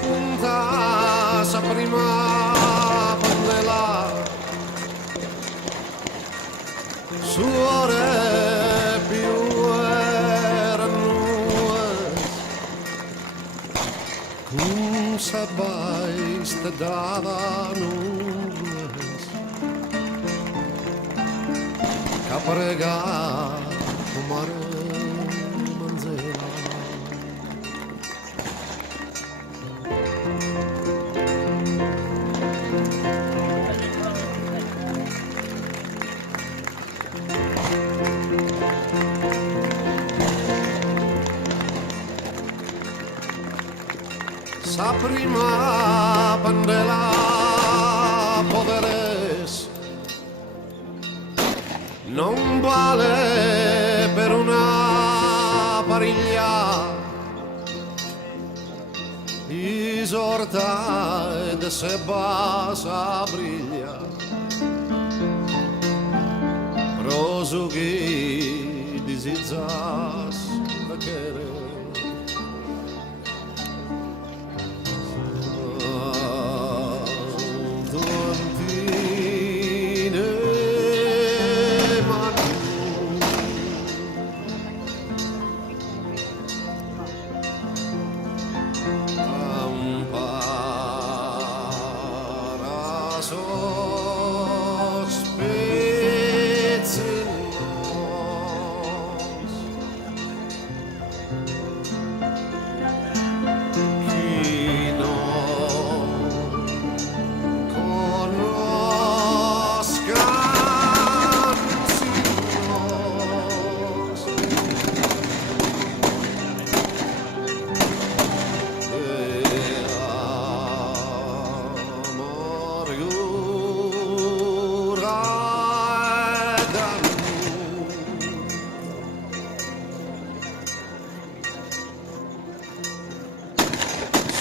spunta sa prima candela su ore più erano cum sabais te dava nubes caprega mare manzera sa prima pandela poveres non vale per una pariglia isorta ed se basa briglia prosughi disizzas da querer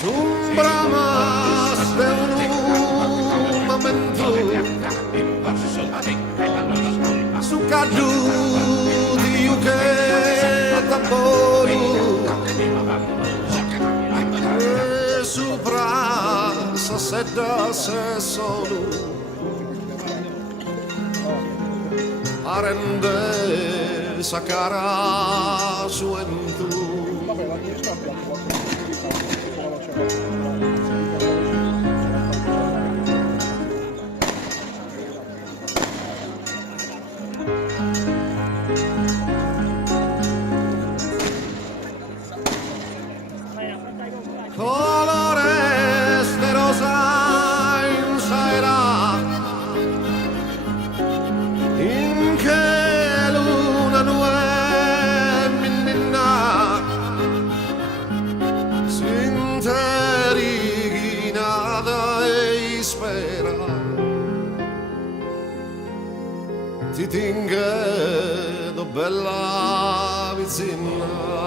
Sumbramas de un momento su caduti che tambori e sopra sa sedda se solo arende sa cara su entu colores de rosa in saera in che luna nue minna s'interighinada e spera ti tinguedo bella vicina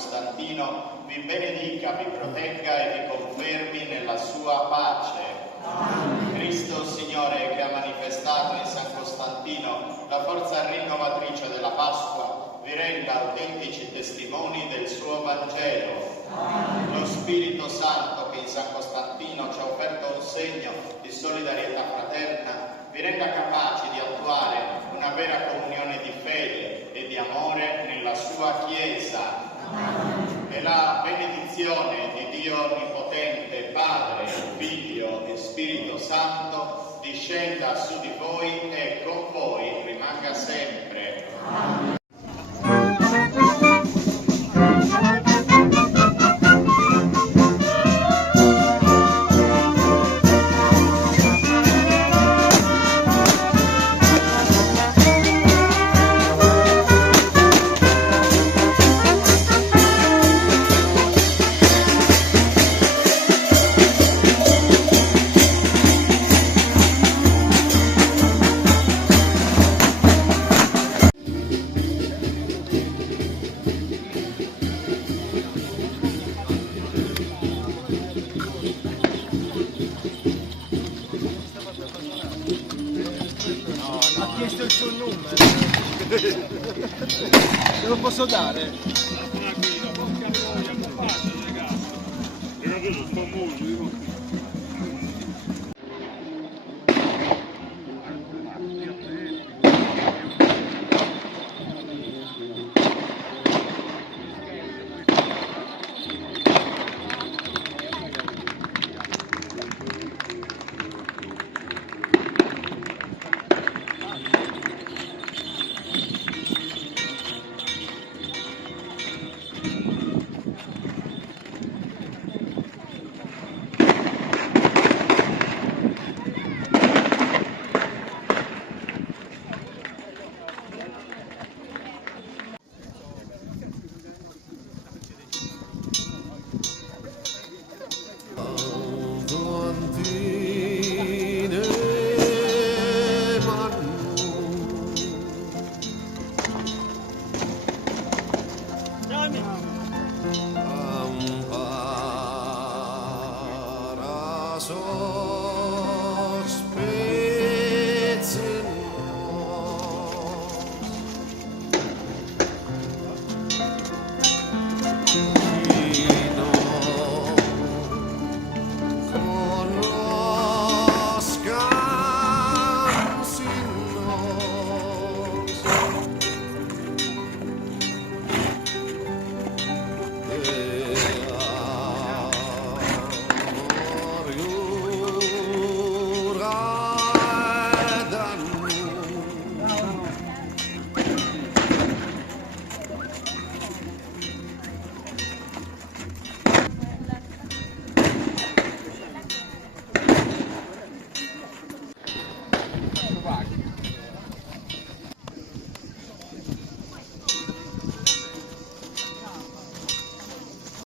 Costantino vi benedica, vi protegga e vi confermi nella sua pace. Amen. Cristo Signore, che ha manifestato in San Costantino la forza rinnovatrice della Pasqua, vi renda autentici testimoni del suo Vangelo. Amen. Lo Spirito Santo, che in San Costantino ci ha offerto un segno di solidarietà fraterna, vi renda capaci di attuare una vera comunione di fede e di amore nella sua Chiesa. Amen. E la benedizione di Dio Onnipotente, Padre, Figlio e Spirito Santo, discenda su di voi e con voi rimanga sempre. Amen. Ha chiesto il suo numero. Te lo posso dare? Una guida, porca voglia, non faccio, ragazzi. Io non vedo, sto muso,